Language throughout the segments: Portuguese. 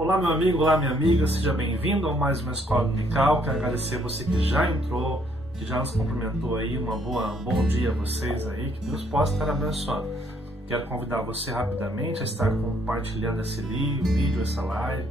Olá meu amigo, olá minha amiga, seja bem-vindo a mais uma Escola Dominical. Quero agradecer você que já entrou, que já nos cumprimentou aí, um bom dia a vocês aí, que Deus possa estar abençoando. Quero convidar você rapidamente a estar compartilhando esse vídeo, essa live,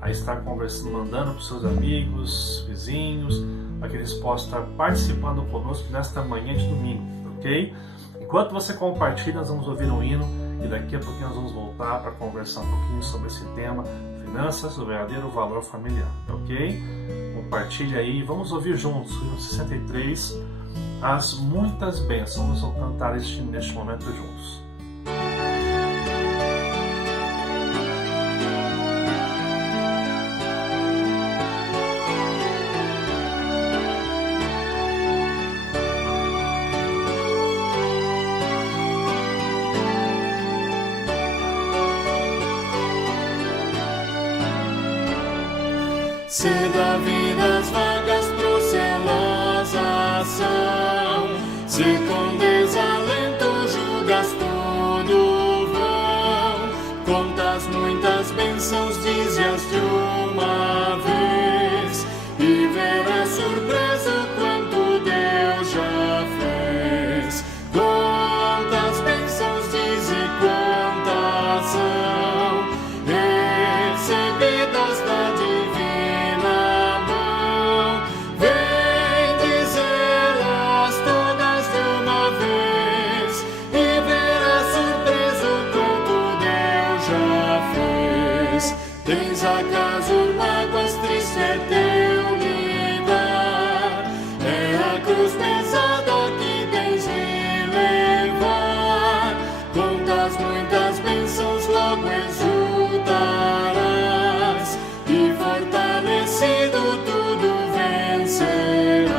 a estar conversando, mandando para os seus amigos, vizinhos, para que eles possam estar participando conosco nesta manhã de domingo, ok? Enquanto você compartilha, nós vamos ouvir um hino e daqui a pouquinho nós vamos voltar para conversar um pouquinho sobre esse tema, finanças, o verdadeiro valor familiar, ok? Compartilhe aí, vamos ouvir juntos, o hino 63, as muitas bênçãos. Vamos cantar neste momento juntos. Se da vida as vagas procelosas são, se com desalento julgas tudo vão, contas muitas bênçãos, dize-as de uma vez, e verás surpreso quanto Deus já fez. Quantas bênçãos diz e quantas são, recebidas da divina mão, vem dizê-las todas de uma vez, e verás surpreso quanto Deus já fez. Tens acaso mágoas, triste é teu lidar, é a cruz pesada que tens de levar, contas muitas bênçãos, logo exultarás, e fortalecido tudo vencerás.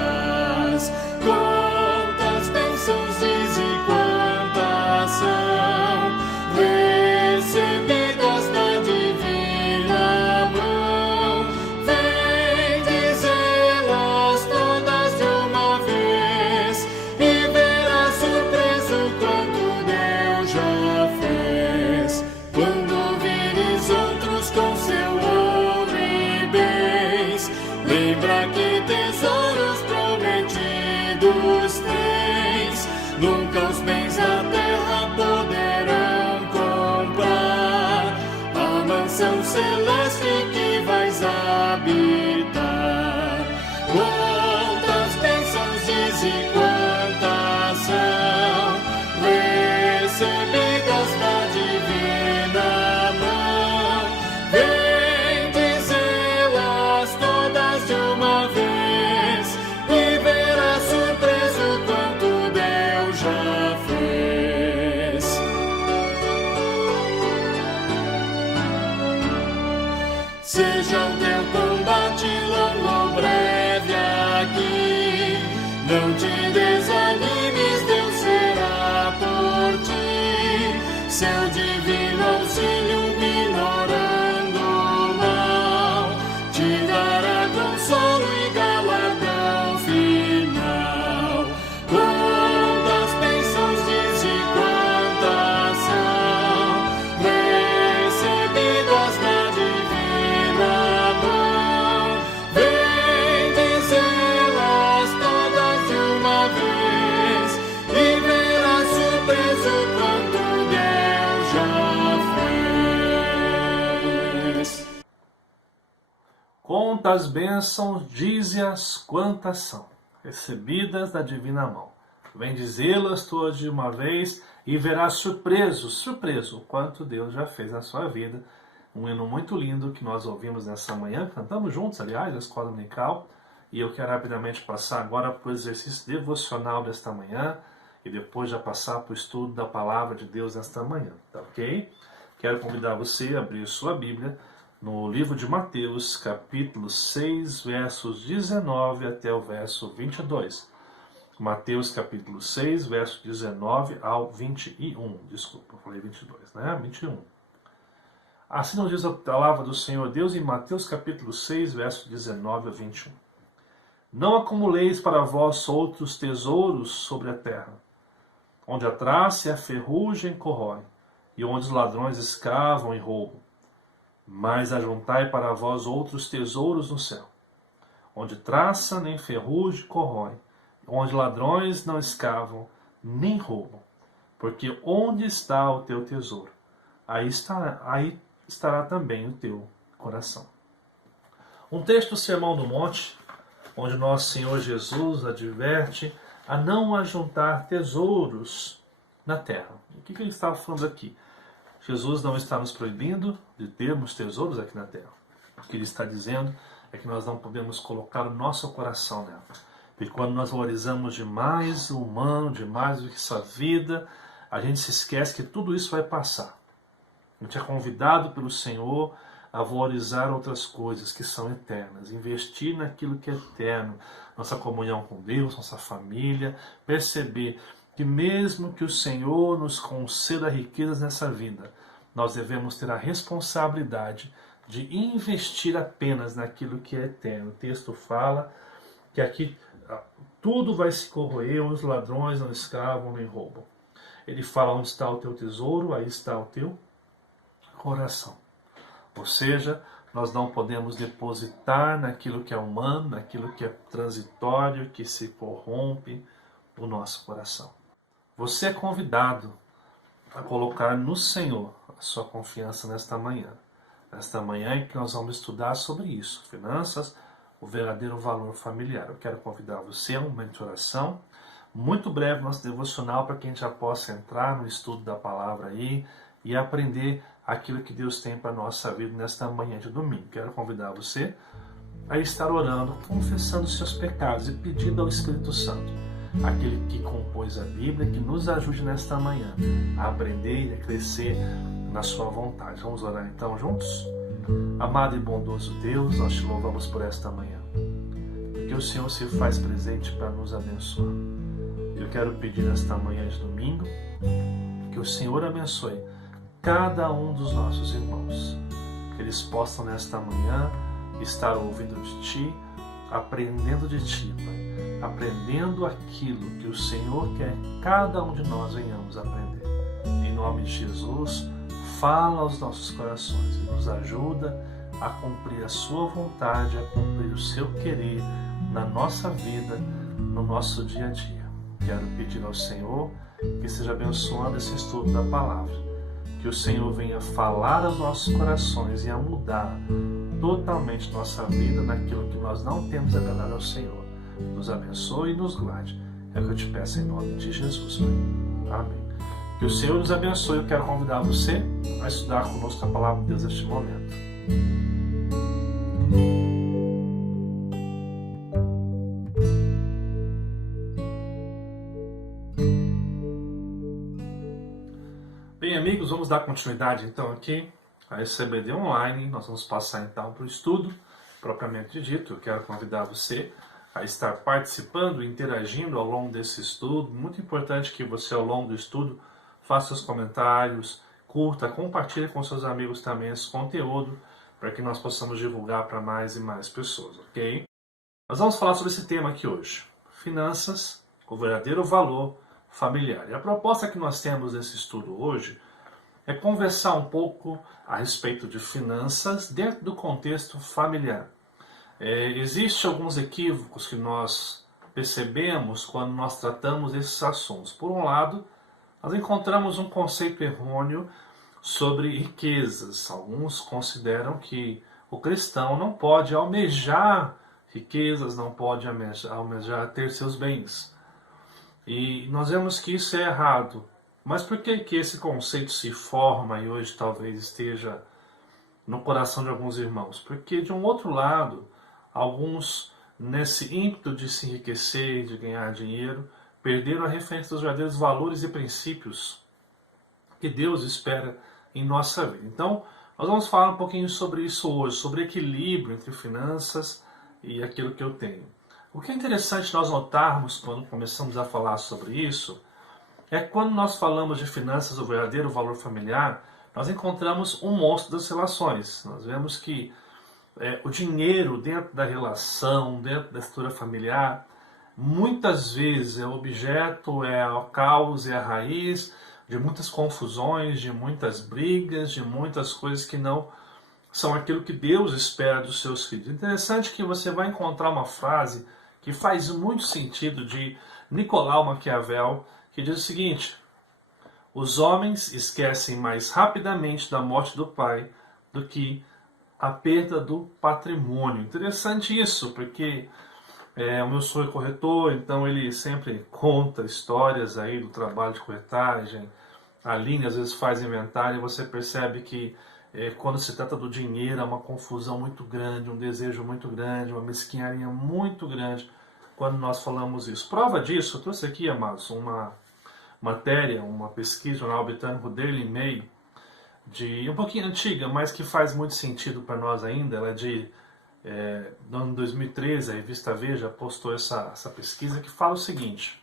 Quantas bênçãos diz e quantas são, recebidas da divina mão, vem dizê-las todas de uma vez, e verás surpreso quanto Deus já fez. Quando ouvires outros com seu ouro e bens, lembra que tesouros prometidos tens. Nunca os bens da terra poderão comprar a mansão celeste que vais habitar. Quantas bênçãos diz e quantas são, recebidas da divina mão, vem dizê-las todas de uma vez, e verás surpreso quanto Deus já fez. Seja o teu combate longo ou breve aqui, não te desanimes, Deus será por ti. Seu divino auxílio minorando o mal, te dará consolo e galardão final. Quantas bênçãos diz e quantas são, recebidas da divina mão, vem dizê-las todas de uma vez, e verás surpreso quanto Deus já fez. Quantas bênçãos, dize-as quantas são, recebidas da divina mão. Vem dizê-las todas de uma vez, e verás surpreso o quanto Deus já fez na sua vida. Um hino muito lindo que nós ouvimos nessa manhã, cantamos juntos, aliás, na Escola Dominical. E eu quero rapidamente passar agora para o exercício devocional desta manhã, e depois já passar para o estudo da Palavra de Deus nesta manhã, tá ok? Quero convidar você a abrir sua Bíblia no livro de Mateus, capítulo 6, versos 19 até o verso 22. Mateus, capítulo 6, verso 19 ao 21. Desculpa, eu falei 22, né? 21. Assim nos diz a palavra do Senhor Deus em Mateus, capítulo 6, verso 19 a 21. Não acumuleis para vós outros tesouros sobre a terra, onde a traça e a ferrugem corroem, e onde os ladrões escavam e roubam. Mas ajuntai para vós outros tesouros no céu, onde traça nem ferrugem corrói, onde ladrões não escavam nem roubam. Porque onde está o teu tesouro, aí estará também o teu coração. Um texto do Sermão do Monte, onde nosso Senhor Jesus adverte a não ajuntar tesouros na terra. O que ele estava falando aqui? Jesus não está nos proibindo de termos tesouros aqui na terra. O que ele está dizendo é que nós não podemos colocar o nosso coração nela. Porque quando nós valorizamos demais o humano, demais do que sua vida, a gente se esquece que tudo isso vai passar. A gente é convidado pelo Senhor a valorizar outras coisas que são eternas, investir naquilo que é eterno, nossa comunhão com Deus, nossa família, perceber que mesmo que o Senhor nos conceda riquezas nessa vida, nós devemos ter a responsabilidade de investir apenas naquilo que é eterno. O texto fala que aqui tudo vai se corroer, os ladrões não escavam nem roubam. Ele fala: onde está o teu tesouro, aí está o teu coração. Ou seja, nós não podemos depositar naquilo que é humano, naquilo que é transitório, que se corrompe, o nosso coração. Você é convidado a colocar no Senhor a sua confiança nesta manhã. Nesta manhã em que nós vamos estudar sobre isso, finanças, o verdadeiro valor familiar. Eu quero convidar você a um momento de oração, muito breve nosso devocional, para que a gente já possa entrar no estudo da palavra aí e aprender aquilo que Deus tem para a nossa vida nesta manhã de domingo. Quero convidar você a estar orando, confessando seus pecados e pedindo ao Espírito Santo, aquele que compôs a Bíblia, que nos ajude nesta manhã a aprender e a crescer na sua vontade. Vamos orar então juntos? Amado e bondoso Deus, nós te louvamos por esta manhã, porque o Senhor se faz presente para nos abençoar. Eu quero pedir nesta manhã de domingo que o Senhor abençoe cada um dos nossos irmãos, que eles possam nesta manhã estar ouvindo de Ti, aprendendo de Ti, Pai, aprendendo aquilo que o Senhor quer que cada um de nós venhamos aprender. Em nome de Jesus, fala aos nossos corações e nos ajuda a cumprir a Sua vontade, a cumprir o Seu querer na nossa vida, no nosso dia a dia. Quero pedir ao Senhor que seja abençoando esse estudo da palavra, que o Senhor venha falar aos nossos corações e a mudar totalmente nossa vida naquilo que nós não temos agradado ao Senhor. Nos abençoe e nos guarde. É o que eu te peço em nome de Jesus, Pai. Amém. Que o Senhor nos abençoe. Eu quero convidar você a estudar conosco a palavra de Deus neste momento. Bem, amigos, vamos dar continuidade então aqui a esse CBD online. Nós vamos passar então para o estudo propriamente dito. Eu quero convidar você a estar participando, interagindo ao longo desse estudo. Muito importante que você, ao longo do estudo, faça os comentários, curta, compartilhe com seus amigos também esse conteúdo, para que nós possamos divulgar para mais e mais pessoas, ok? Nós vamos falar sobre esse tema aqui hoje: finanças, o verdadeiro valor familiar. E a proposta que nós temos nesse estudo hoje é conversar um pouco a respeito de finanças dentro do contexto familiar. Existem alguns equívocos que nós percebemos quando nós tratamos desses assuntos. Por um lado, nós encontramos um conceito errôneo sobre riquezas. Alguns consideram que o cristão não pode almejar riquezas, não pode almejar ter seus bens. E nós vemos que isso é errado. Mas por que esse conceito se forma e hoje talvez esteja no coração de alguns irmãos? Porque, de um outro lado, alguns, nesse ímpeto de se enriquecer, de ganhar dinheiro, perderam a referência dos verdadeiros valores e princípios que Deus espera em nossa vida. Então, nós vamos falar um pouquinho sobre isso hoje, sobre equilíbrio entre finanças e aquilo que eu tenho. O que é interessante nós notarmos quando começamos a falar sobre isso é que quando nós falamos de finanças, o verdadeiro valor familiar, nós encontramos um monstro das relações. Nós vemos que o dinheiro dentro da relação, dentro da estrutura familiar, muitas vezes é objeto, é a causa, é a raiz de muitas confusões, de muitas brigas, de muitas coisas que não são aquilo que Deus espera dos seus filhos. Interessante que você vai encontrar uma frase que faz muito sentido de Nicolau Maquiavel, que diz o seguinte: os homens esquecem mais rapidamente da morte do pai do que a perda do patrimônio. Interessante isso, porque o meu sogro é corretor, então ele sempre conta histórias aí do trabalho de corretagem. A Aline às vezes faz inventário e você percebe que quando se trata do dinheiro há uma confusão muito grande, um desejo muito grande, uma mesquinharia muito grande quando nós falamos isso. Prova disso, eu trouxe aqui, amados, uma matéria, uma pesquisa do jornal britânico Daily Mail, de um pouquinho antiga, mas que faz muito sentido para nós ainda. Ela é do ano 2013, a revista Veja postou essa pesquisa que fala o seguinte: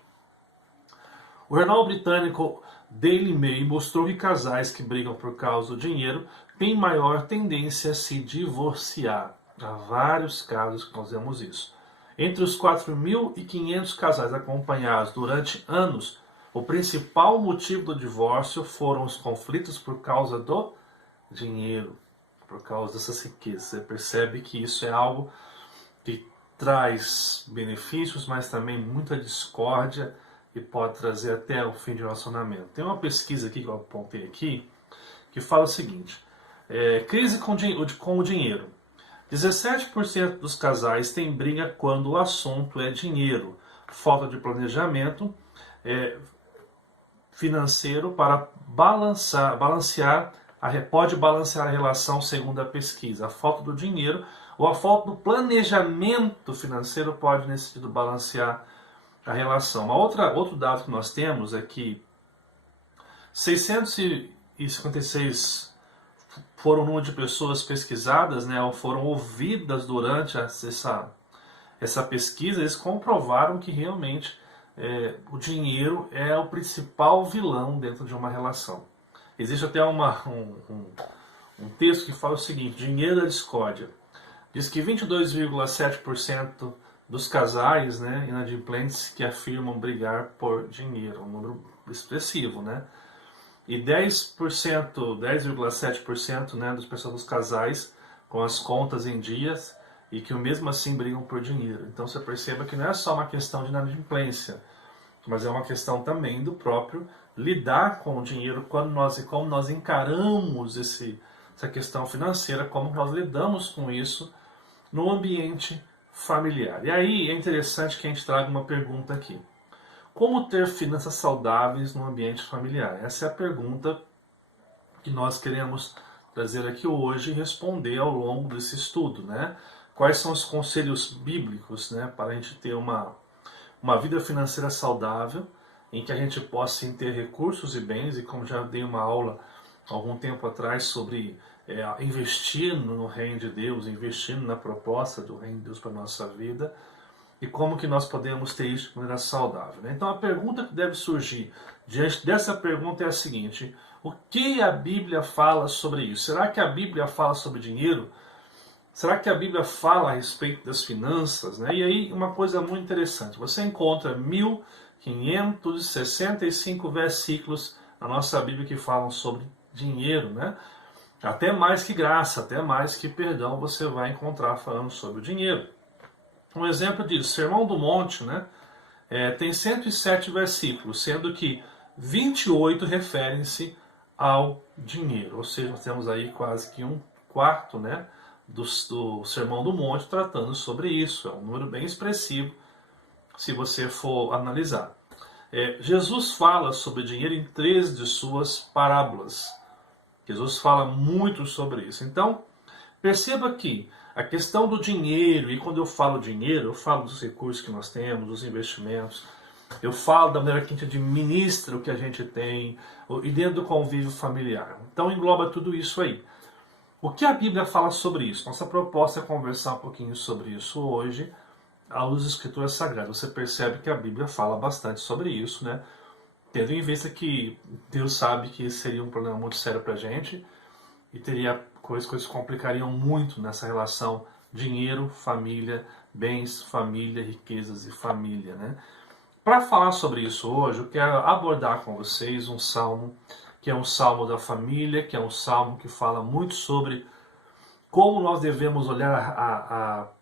o jornal britânico Daily Mail mostrou que casais que brigam por causa do dinheiro têm maior tendência a se divorciar. Há vários casos que nós vemos isso. Entre os 4.500 casais acompanhados durante anos, o principal motivo do divórcio foram os conflitos por causa do dinheiro, por causa dessas riquezas. Você percebe que isso é algo que traz benefícios, mas também muita discórdia e pode trazer até o fim de um relacionamento. Tem uma pesquisa aqui que eu apontei aqui que fala o seguinte: crise com o dinheiro. 17% dos casais têm briga quando o assunto é dinheiro. Falta de planejamento financeiro para pode balancear a relação, segundo a pesquisa. A falta do dinheiro ou a falta do planejamento financeiro pode, nesse sentido, balancear a relação. Outro dado que nós temos é que 656 foram o número de pessoas pesquisadas, né, ou foram ouvidas durante essa pesquisa. Eles comprovaram que realmente o dinheiro é o principal vilão dentro de uma relação. Existe até um texto que fala o seguinte: dinheiro da discórdia. Diz que 22,7% dos casais, né, inadimplentes que afirmam brigar por dinheiro, um número expressivo, né? E 10,7%, né, das pessoas dos casais com as contas em dias e que mesmo assim brigam por dinheiro. Então você perceba que não é só uma questão de inadimplência, mas é uma questão também do próprio lidar com o dinheiro, como nós encaramos essa questão financeira, como nós lidamos com isso no ambiente familiar. E aí é interessante que a gente traga uma pergunta aqui: como ter finanças saudáveis no ambiente familiar? Essa é a pergunta que nós queremos trazer aqui hoje e responder ao longo desse estudo, né? Quais são os conselhos bíblicos, né, para a gente ter uma vida financeira saudável, em que a gente possa ter recursos e bens, e como já dei uma aula algum tempo atrás sobre investir no reino de Deus, investindo na proposta do reino de Deus para a nossa vida, e como que nós podemos ter isso de maneira saudável, né? Então a pergunta que deve surgir diante dessa pergunta é a seguinte: o que a Bíblia fala sobre isso? Será que a Bíblia fala sobre dinheiro? Será que a Bíblia fala a respeito das finanças, né? E aí uma coisa muito interessante: você encontra 1.565 versículos na nossa Bíblia que falam sobre dinheiro, né? Até mais que graça, até mais que perdão você vai encontrar falando sobre o dinheiro. Um exemplo disso, Sermão do Monte, né, tem 107 versículos, sendo que 28 referem-se ao dinheiro. Ou seja, nós temos aí quase que um quarto, né, do Sermão do Monte tratando sobre isso. É um número bem expressivo, se você for analisar. Jesus fala sobre dinheiro em 3 de suas parábolas. Jesus fala muito sobre isso. Então, perceba que a questão do dinheiro, e quando eu falo dinheiro, eu falo dos recursos que nós temos, dos investimentos, eu falo da maneira que a gente administra o que a gente tem, e dentro do convívio familiar. Então engloba tudo isso aí. O que a Bíblia fala sobre isso? Nossa proposta é conversar um pouquinho sobre isso hoje, à luz das Escrituras Sagradas. Você percebe que a Bíblia fala bastante sobre isso, né? Tendo em vista que Deus sabe que isso seria um problema muito sério para a gente, e teria coisas que complicariam muito nessa relação dinheiro, família, bens, família, riquezas e família, né? Para falar sobre isso hoje, eu quero abordar com vocês um salmo, que é um salmo da família, que é um salmo que fala muito sobre como nós devemos olhar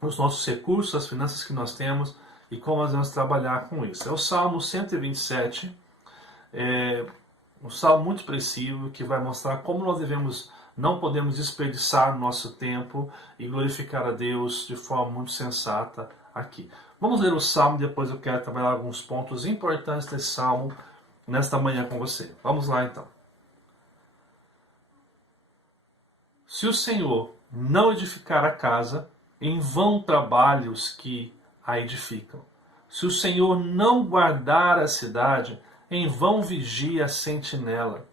os nossos recursos, as finanças que nós temos e como nós vamos trabalhar com isso. É o Salmo 127, um salmo muito expressivo que vai mostrar como nós não podemos desperdiçar nosso tempo e glorificar a Deus de forma muito sensata aqui. Vamos ler o salmo, depois eu quero trabalhar alguns pontos importantes desse salmo nesta manhã com você. Vamos lá então. Se o Senhor não edificar a casa, em vão trabalham os que a edificam. Se o Senhor não guardar a cidade, em vão vigia a sentinela.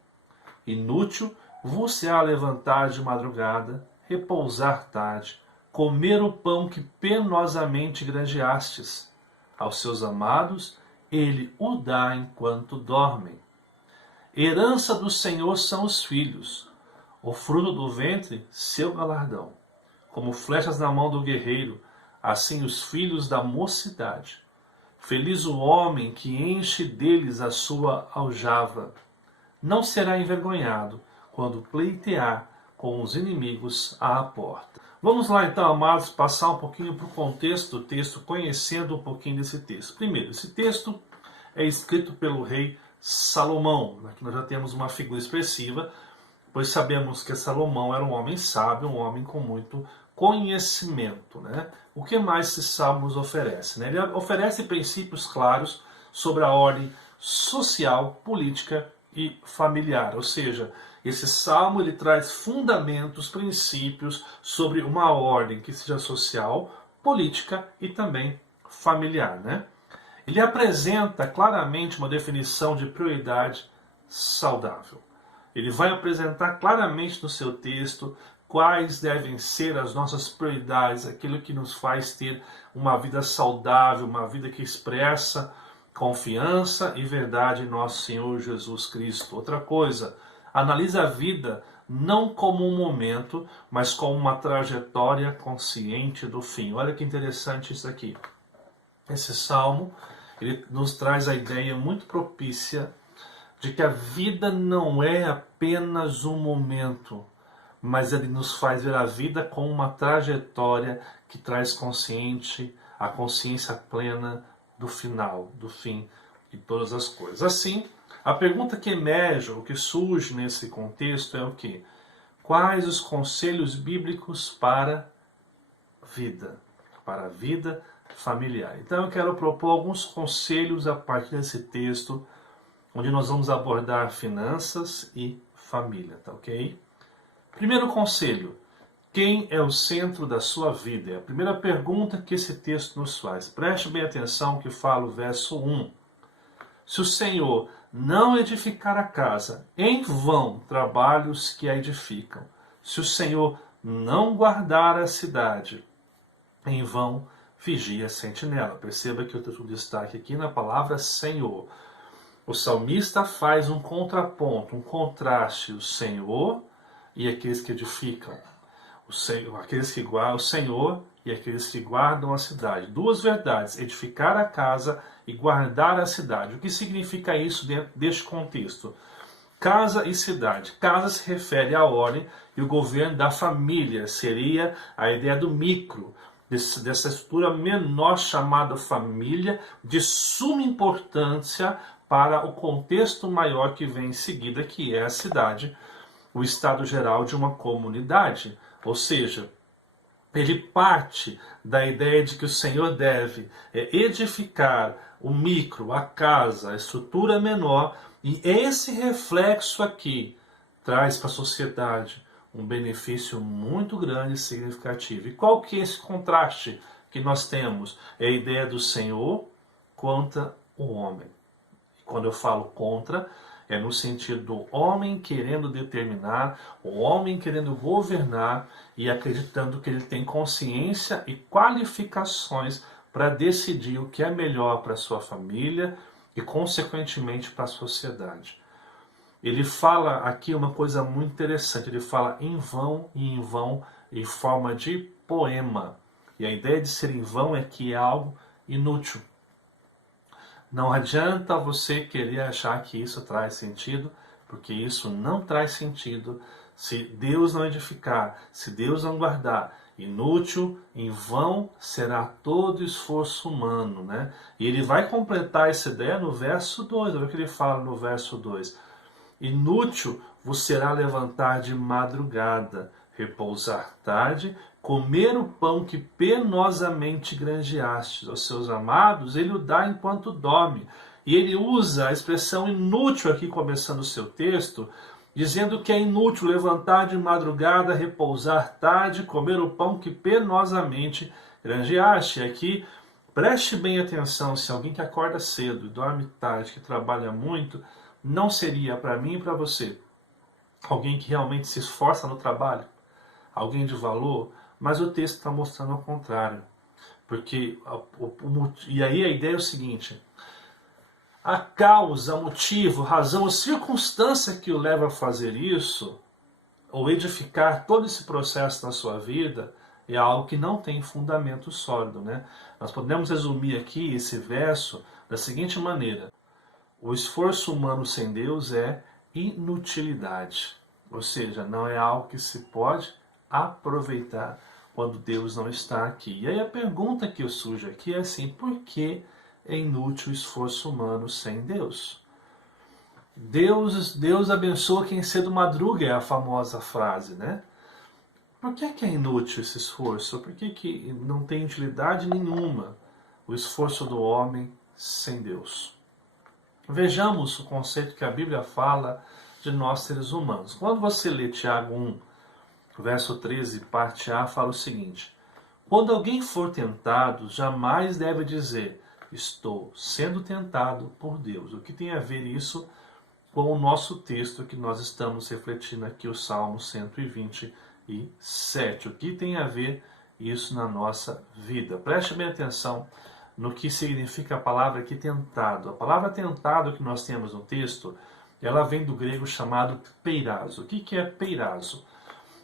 Inútil vos-se-á levantar de madrugada, repousar tarde, comer o pão que penosamente granjeastes. Aos seus amados ele o dá enquanto dormem. Herança do Senhor são os filhos, o fruto do ventre, seu galardão. Como flechas na mão do guerreiro, assim os filhos da mocidade. Feliz o homem que enche deles a sua aljava. Não será envergonhado quando pleitear com os inimigos à porta. Vamos lá então, amados, passar um pouquinho para o contexto do texto, conhecendo um pouquinho desse texto. Primeiro, esse texto é escrito pelo rei Salomão. Aqui nós já temos uma figura expressiva, pois sabemos que Salomão era um homem sábio, um homem com muito conhecimento, né? O que mais esse salmo nos oferece? Né? Ele oferece princípios claros sobre a ordem social, política e familiar. Ou seja, esse salmo ele traz fundamentos, princípios sobre uma ordem que seja social, política e também familiar, né? Ele apresenta claramente uma definição de prioridade saudável. Ele vai apresentar claramente no seu texto quais devem ser as nossas prioridades, aquilo que nos faz ter uma vida saudável, uma vida que expressa confiança e verdade em nosso Senhor Jesus Cristo. Outra coisa, analisa a vida não como um momento, mas como uma trajetória consciente do fim. Olha que interessante isso aqui. Esse salmo ele nos traz a ideia muito propícia de que a vida não é apenas um momento, mas ele nos faz ver a vida como uma trajetória que traz a consciência plena do final, do fim de todas as coisas. Assim, a pergunta que emerge, ou que surge nesse contexto é o quê? Quais os conselhos bíblicos para a vida familiar? Então eu quero propor alguns conselhos a partir desse texto, onde nós vamos abordar finanças e família, tá ok? Primeiro conselho, quem é o centro da sua vida? É a primeira pergunta que esse texto nos faz. Preste bem atenção que fala o verso 1. Se o Senhor não edificar a casa, em vão trabalham os que a edificam. Se o Senhor não guardar a cidade, em vão vigia a sentinela. Perceba que eu tenho um destaque aqui na palavra Senhor. O salmista faz um contraponto, um contraste, o Senhor e aqueles que edificam. O Senhor e aqueles que guardam a cidade. Duas verdades, edificar a casa e guardar a cidade. O que significa isso dentro deste contexto? Casa e cidade. Casa se refere à ordem e o governo da família. Seria a ideia do micro, dessa estrutura menor chamada família, de suma importância para o contexto maior que vem em seguida, que é a cidade, o estado geral de uma comunidade. Ou seja, ele parte da ideia de que o Senhor deve edificar o micro, a casa, a estrutura menor, e esse reflexo aqui traz para a sociedade um benefício muito grande e significativo. E qual que é esse contraste que nós temos? É a ideia do Senhor contra o homem. E quando eu falo contra, é no sentido do homem querendo determinar, o homem querendo governar e acreditando que ele tem consciência e qualificações para decidir o que é melhor para a sua família e, consequentemente, para a sociedade. Ele fala aqui uma coisa muito interessante, ele fala em vão e em vão em forma de poema. E a ideia de ser em vão é que é algo inútil. Não adianta você querer achar que isso traz sentido, porque isso não traz sentido Se Deus não edificar, se Deus não guardar, inútil, em vão será todo esforço humano, né? E ele vai completar essa ideia no verso 2, olha o que ele fala no verso 2. Inútil vos será levantar de madrugada, repousar tarde, comer o pão que penosamente granjeastes aos seus amados, ele o dá enquanto dorme. E ele usa a expressão inútil aqui, começando o seu texto, dizendo que é inútil levantar de madrugada, repousar tarde, comer o pão que penosamente granjeaste. Aqui, preste bem atenção, se alguém que acorda cedo e dorme tarde, que trabalha muito, não seria para mim e para você alguém que realmente se esforça no trabalho, alguém de valor, mas o texto está mostrando ao contrário. Porque, e aí a ideia é o seguinte: a causa, motivo, razão ou circunstância que o leva a fazer isso, ou edificar todo esse processo na sua vida, é algo que não tem fundamento sólido, né? Nós podemos resumir aqui esse verso da seguinte maneira: o esforço humano sem Deus é inutilidade, ou seja, não é algo que se pode aproveitar quando Deus não está aqui. E aí a pergunta que surge aqui é assim: por que é inútil o esforço humano sem Deus? Deus abençoa quem cedo madruga, é a famosa frase, né? Por que é inútil esse esforço? Por que não tem utilidade nenhuma o esforço do homem sem Deus? Vejamos o conceito que a Bíblia fala de nós seres humanos. Quando você lê Tiago 1, verso 13, parte A, fala o seguinte: quando alguém for tentado, jamais deve dizer, estou sendo tentado por Deus. O que tem a ver isso com o nosso texto que nós estamos refletindo aqui, o Salmo 127. O que tem a ver isso na nossa vida? Preste bem atenção no que significa a palavra aqui tentado. A palavra tentado que nós temos no texto, ela vem do grego chamado peirazo. O que é peirazo?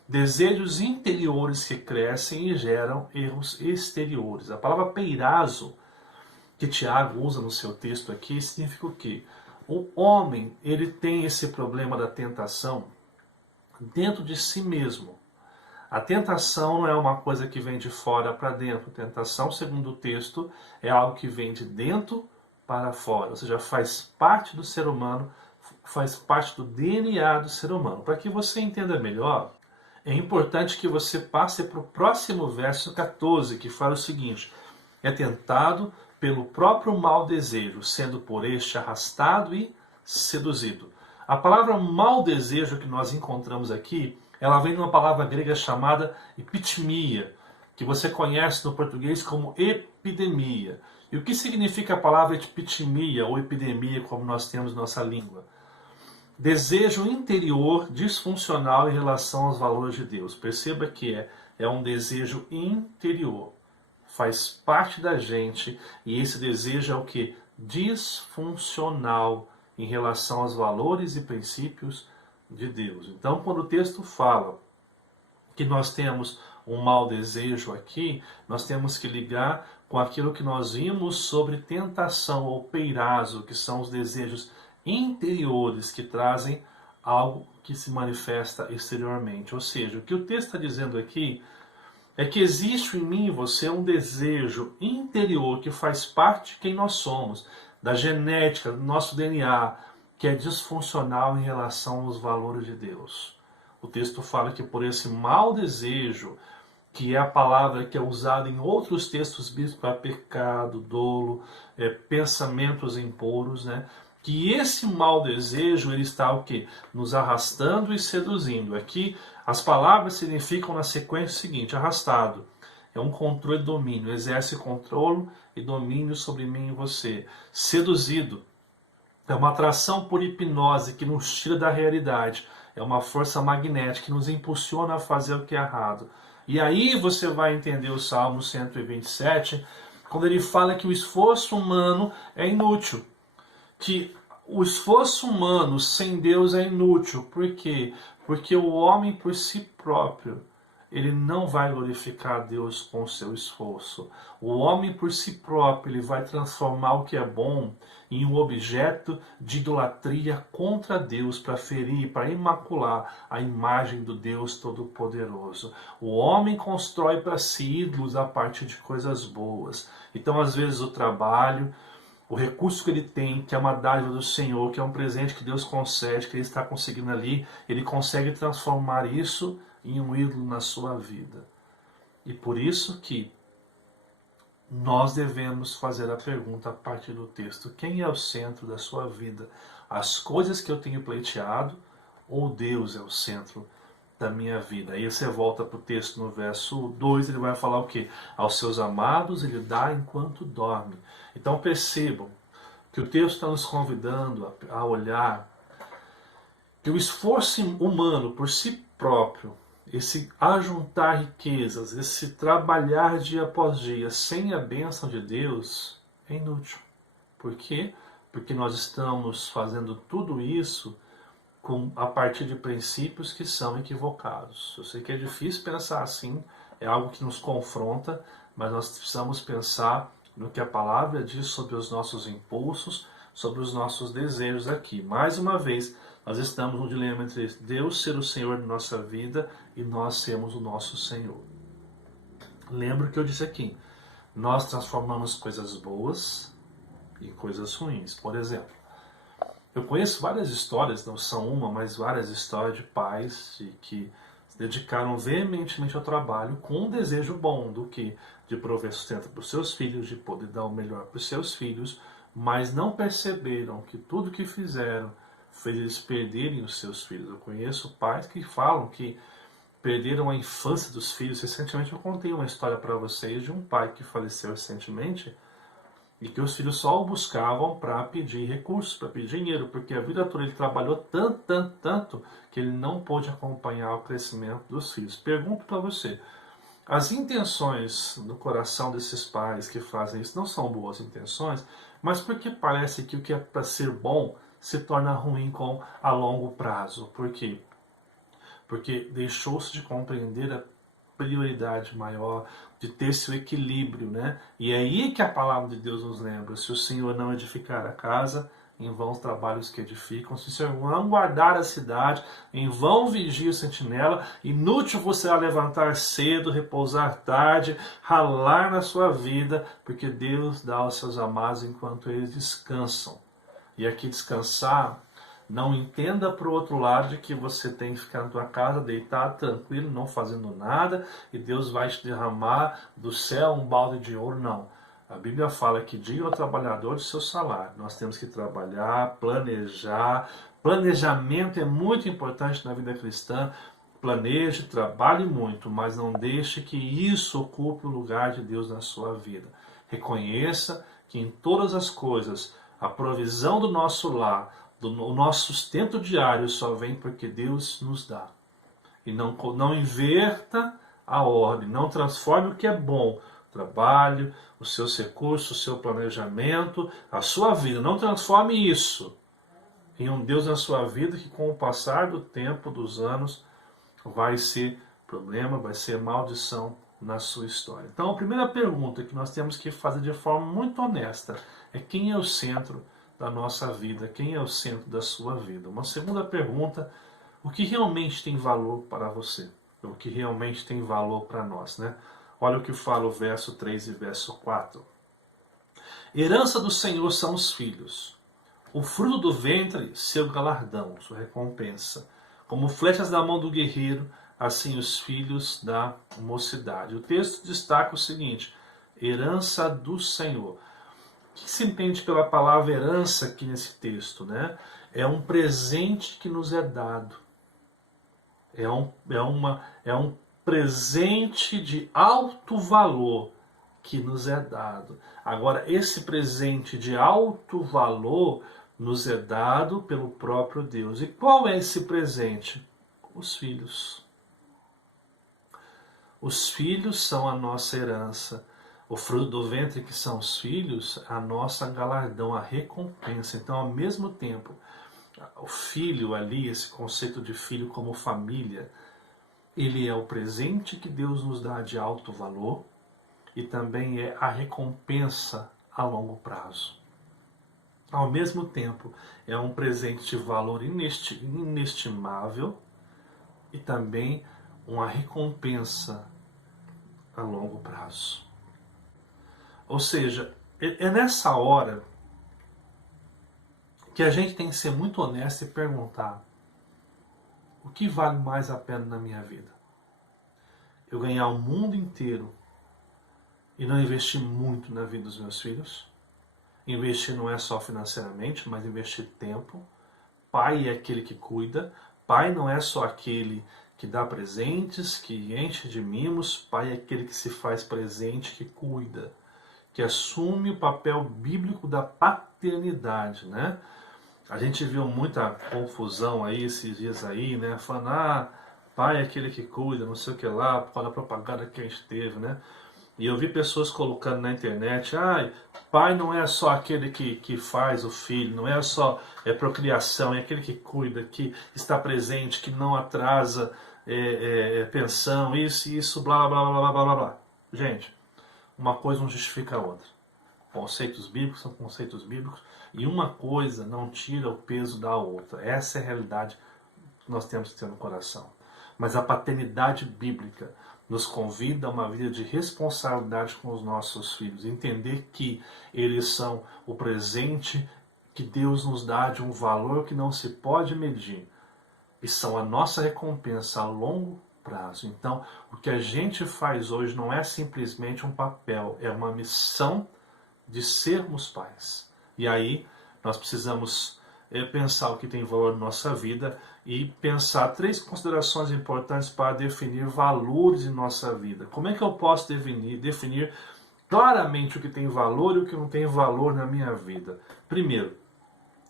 Desejos interiores que crescem e geram erros exteriores. A palavra peirazo, que Tiago usa no seu texto aqui, significa o quê? O homem, ele tem esse problema da tentação dentro de si mesmo. A tentação não é uma coisa que vem de fora para dentro. A tentação, segundo o texto, é algo que vem de dentro para fora. Ou seja, faz parte do ser humano, faz parte do DNA do ser humano. Para que você entenda melhor, é importante que você passe para o próximo verso 14, que fala o seguinte: é tentado pelo próprio mau desejo, sendo por este arrastado e seduzido. A palavra mau desejo que nós encontramos aqui, ela vem de uma palavra grega chamada epitimia, que você conhece no português como epidemia. E o que significa a palavra epitimia ou epidemia, como nós temos na nossa língua? Desejo interior disfuncional em relação aos valores de Deus. Perceba que é um desejo interior. Faz parte da gente, e esse desejo é o que? Disfuncional em relação aos valores e princípios de Deus. Então, quando o texto fala que nós temos um mau desejo aqui, nós temos que ligar com aquilo que nós vimos sobre tentação ou peirazo, que são os desejos interiores que trazem algo que se manifesta exteriormente. Ou seja, o que o texto está dizendo aqui é que existe em mim e você um desejo interior que faz parte de quem nós somos, da genética, do nosso DNA, que é disfuncional em relação aos valores de Deus. O texto fala que por esse mau desejo, que é a palavra que é usada em outros textos bíblicos para pecado, dolo, pensamentos impuros, né? Que esse mau desejo, ele está o quê? Nos arrastando e seduzindo. Aqui, as palavras significam na sequência seguinte: arrastado é um controle e domínio, exerce controle e domínio sobre mim e você. Seduzido é uma atração por hipnose que nos tira da realidade, é uma força magnética que nos impulsiona a fazer o que é errado. E aí você vai entender o Salmo 127, quando ele fala que o esforço humano é inútil. Que o esforço humano sem Deus é inútil. Por quê? Porque o homem por si próprio, ele não vai glorificar a Deus com o seu esforço. O homem por si próprio, ele vai transformar o que é bom em um objeto de idolatria contra Deus, para ferir, para imacular a imagem do Deus Todo-Poderoso. O homem constrói para si ídolos a partir de coisas boas. Então, às vezes, o trabalho, o recurso que ele tem, que é uma dádiva do Senhor, que é um presente que Deus concede, que ele está conseguindo ali, ele consegue transformar isso em um ídolo na sua vida. E por isso que nós devemos fazer a pergunta a partir do texto: quem é o centro da sua vida? As coisas que eu tenho pleiteado ou Deus é o centro da minha vida? Aí você volta para o texto no verso 2, ele vai falar o quê? Aos seus amados ele dá enquanto dorme. Então percebam que o texto está nos convidando a olhar que o esforço humano por si próprio, esse ajuntar riquezas, esse trabalhar dia após dia sem a bênção de Deus é inútil. Por quê? Porque nós estamos fazendo tudo isso a partir de princípios que são equivocados. Eu sei que é difícil pensar assim, é algo que nos confronta, mas nós precisamos pensar no que a palavra diz sobre os nossos impulsos, sobre os nossos desejos aqui. Mais uma vez, nós estamos no dilema entre Deus ser o Senhor de nossa vida e nós sermos o nosso Senhor. Lembra o que eu disse aqui: nós transformamos coisas boas em coisas ruins. Por exemplo, eu conheço várias histórias, não são uma, mas várias histórias de pais que se dedicaram veementemente ao trabalho com um desejo bom do que de prover sustento para os seus filhos, de poder dar o melhor para os seus filhos, mas não perceberam que tudo que fizeram fez eles perderem os seus filhos. Eu conheço pais que falam que perderam a infância dos filhos. Recentemente eu contei uma história para vocês de um pai que faleceu recentemente e que os filhos só o buscavam para pedir recursos, para pedir dinheiro, porque a vida toda ele trabalhou tanto que ele não pôde acompanhar o crescimento dos filhos. Pergunto para você, as intenções do coração desses pais que fazem isso não são boas intenções, mas porque parece que o que é para ser bom se torna ruim a longo prazo. Por quê? Porque deixou-se de compreender a prioridade maior, de ter seu equilíbrio, né? E é aí que a palavra de Deus nos lembra: se o Senhor não edificar a casa, em vão os trabalhos que edificam. Se o Senhor não guardar a cidade, em vão vigia o sentinela. Inútil você levantar cedo, repousar tarde, ralar na sua vida, porque Deus dá aos seus amados enquanto eles descansam. E aqui descansar, não entenda para o outro lado de que você tem que ficar na tua casa, deitado, tranquilo, não fazendo nada, e Deus vai te derramar do céu um balde de ouro. Não. A Bíblia fala que diga ao trabalhador de seu salário. Nós temos que trabalhar, planejar. Planejamento é muito importante na vida cristã. Planeje, trabalhe muito, mas não deixe que isso ocupe o lugar de Deus na sua vida. Reconheça que em todas as coisas, a provisão do nosso lar, o nosso sustento diário só vem porque Deus nos dá. E não inverta a ordem, não transforme o que é bom, o trabalho, os seus recursos, o seu planejamento, a sua vida. Não transforme isso em um Deus na sua vida que com o passar do tempo, dos anos, vai ser problema, vai ser maldição na sua história. Então a primeira pergunta que nós temos que fazer de forma muito honesta é: quem é o centro da nossa vida? Quem é o centro da sua vida? Uma segunda pergunta: o que realmente tem valor para você? O que realmente tem valor para nós, né? Olha o que fala o verso 3 e verso 4. Herança do Senhor são os filhos. O fruto do ventre, seu galardão, sua recompensa. Como flechas da mão do guerreiro, assim os filhos da mocidade. O texto destaca o seguinte: herança do Senhor. O que se entende pela palavra herança aqui nesse texto, né? É um presente que nos é dado. É um presente de alto valor que nos é dado. Agora, esse presente de alto valor nos é dado pelo próprio Deus. E qual é esse presente? Os filhos. Os filhos são a nossa herança. O fruto do ventre, que são os filhos, a nossa galardão, a recompensa. Então, ao mesmo tempo, o filho ali, esse conceito de filho como família, ele é o presente que Deus nos dá de alto valor e também é a recompensa a longo prazo. Ao mesmo tempo, é um presente de valor inestimável e também uma recompensa a longo prazo. Ou seja, é nessa hora que a gente tem que ser muito honesto e perguntar: o que vale mais a pena na minha vida? Eu ganhar o mundo inteiro e não investir muito na vida dos meus filhos? Investir não é só financeiramente, mas investir tempo. Pai é aquele que cuida. Pai não é só aquele que dá presentes, que enche de mimos. Pai é aquele que se faz presente, que cuida, que assume o papel bíblico da paternidade, né? A gente viu muita confusão aí esses dias aí, né? Falando, pai é aquele que cuida, não sei o que lá, por causa da propaganda que a gente teve, né? E eu vi pessoas colocando na internet, pai não é só aquele que faz o filho, não é só procriação, é aquele que cuida, que está presente, que não atrasa pensão, isso, blá, blá, blá, blá, blá, blá, blá. Gente, uma coisa não justifica a outra. Conceitos bíblicos são conceitos bíblicos e uma coisa não tira o peso da outra. Essa é a realidade que nós temos que ter no coração. Mas a paternidade bíblica nos convida a uma vida de responsabilidade com os nossos filhos. Entender que eles são o presente que Deus nos dá de um valor que não se pode medir. E são a nossa recompensa a longo prazo. Então, o que a gente faz hoje não é simplesmente um papel, é uma missão de sermos pais. E aí, nós precisamos pensar o que tem valor na nossa vida e pensar 3 considerações importantes para definir valores em nossa vida. Como é que eu posso definir claramente o que tem valor e o que não tem valor na minha vida? Primeiro,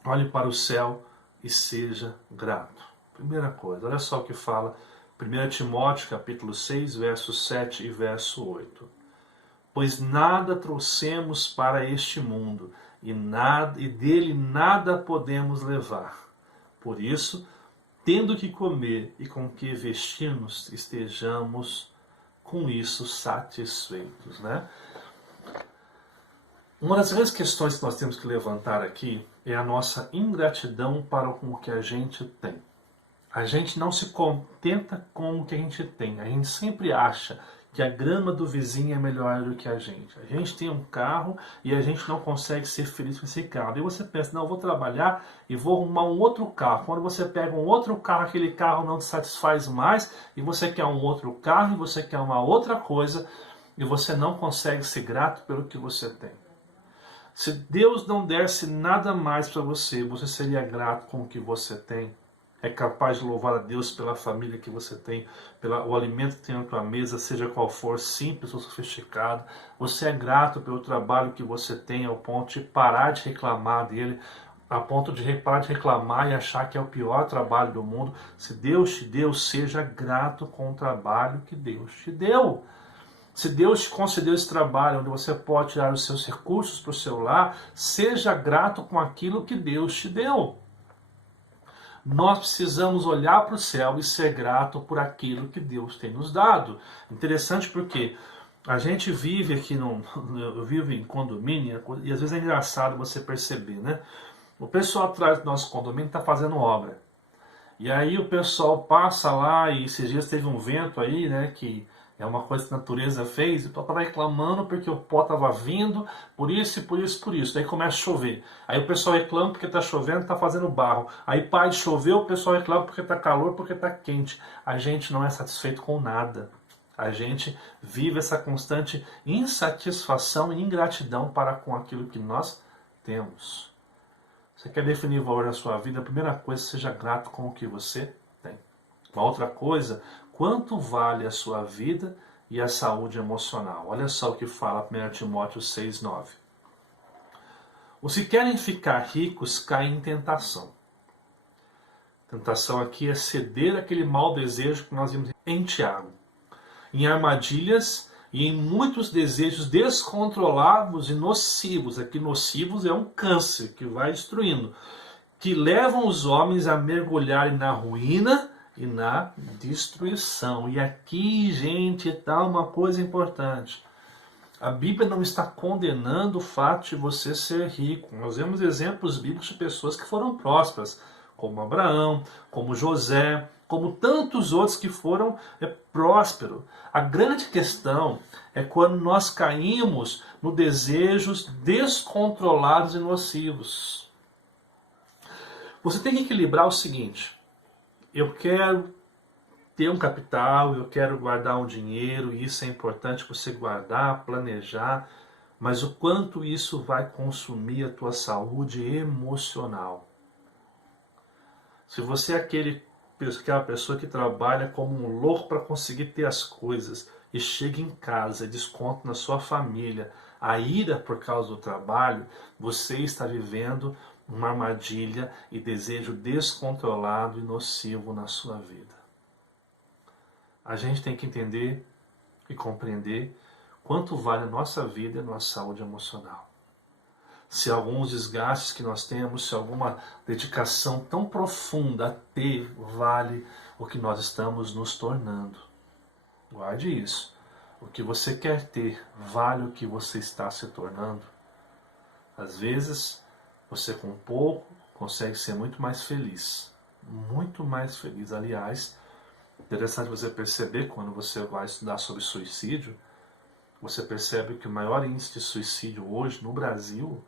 olhe para o céu e seja grato. Primeira coisa, olha só o que fala 1 Timóteo capítulo 6, versos 7 e verso 8. Pois nada trouxemos para este mundo, e dele nada podemos levar. Por isso, tendo que comer e com que vestir-nos, estejamos com isso satisfeitos, né? Uma das grandes questões que nós temos que levantar aqui é a nossa ingratidão para com o que a gente tem. A gente não se contenta com o que a gente tem. A gente sempre acha que a grama do vizinho é melhor do que a gente. A gente tem um carro e a gente não consegue ser feliz com esse carro. Daí você pensa, não, eu vou trabalhar e vou arrumar um outro carro. Quando você pega um outro carro, aquele carro não te satisfaz mais e você quer um outro carro e você quer uma outra coisa e você não consegue ser grato pelo que você tem. Se Deus não desse nada mais para você, você seria grato com o que você tem? É capaz de louvar a Deus pela família que você tem, pelo alimento que tem na tua mesa, seja qual for, simples ou sofisticado. Você é grato pelo trabalho que você tem ao ponto de parar de reclamar dele, a ponto de parar de reclamar e achar que é o pior trabalho do mundo. Se Deus te deu, seja grato com o trabalho que Deus te deu. Se Deus te concedeu esse trabalho onde você pode tirar os seus recursos para o seu lar, seja grato com aquilo que Deus te deu. Nós precisamos olhar para o céu e ser grato por aquilo que Deus tem nos dado. Interessante porque a gente vive aqui, eu vivo em condomínio, e às vezes é engraçado você perceber, né? O pessoal atrás do nosso condomínio está fazendo obra. E aí o pessoal passa lá, e esses dias teve um vento aí, né, que é uma coisa que a natureza fez, e o pessoal estava reclamando porque o pó estava vindo, por isso, por isso, por isso. Daí começa a chover. Aí o pessoal reclama porque está chovendo, está fazendo barro. Aí para de chover, o pessoal reclama porque está calor, porque está quente. A gente não é satisfeito com nada. A gente vive essa constante insatisfação e ingratidão para com aquilo que nós temos. Você quer definir o valor da sua vida? A primeira coisa, seja grato com o que você tem. Uma outra coisa, quanto vale a sua vida e a saúde emocional? Olha só o que fala 1 Timóteo 6,9. Os que querem ficar ricos caem em tentação. Tentação aqui é ceder aquele mau desejo que nós vimos em Tiago. Em armadilhas e em muitos desejos descontrolados e nocivos. Aqui nocivos é um câncer que vai destruindo. Que levam os homens a mergulharem na ruína e na destruição. E aqui, gente, está uma coisa importante. A Bíblia não está condenando o fato de você ser rico. Nós vemos exemplos bíblicos de pessoas que foram prósperas, como Abraão, como José, como tantos outros que foram prósperos. A grande questão é quando nós caímos no desejos descontrolados e nocivos. Você tem que equilibrar o seguinte: eu quero ter um capital, eu quero guardar um dinheiro, e isso é importante você guardar, planejar, mas o quanto isso vai consumir a tua saúde emocional. Se você é aquela pessoa que trabalha como um louco para conseguir ter as coisas e chega em casa e desconta na sua família a ira por causa do trabalho, você está vivendo uma armadilha e desejo descontrolado e nocivo na sua vida. A gente tem que entender e compreender quanto vale a nossa vida e a nossa saúde emocional. Se alguns desgastes que nós temos, se alguma dedicação tão profunda a ter, vale o que nós estamos nos tornando. Guarde isso. O que você quer ter, vale o que você está se tornando. Às vezes, você com pouco consegue ser muito mais feliz. Muito mais feliz. Aliás, interessante você perceber, quando você vai estudar sobre suicídio, você percebe que o maior índice de suicídio hoje no Brasil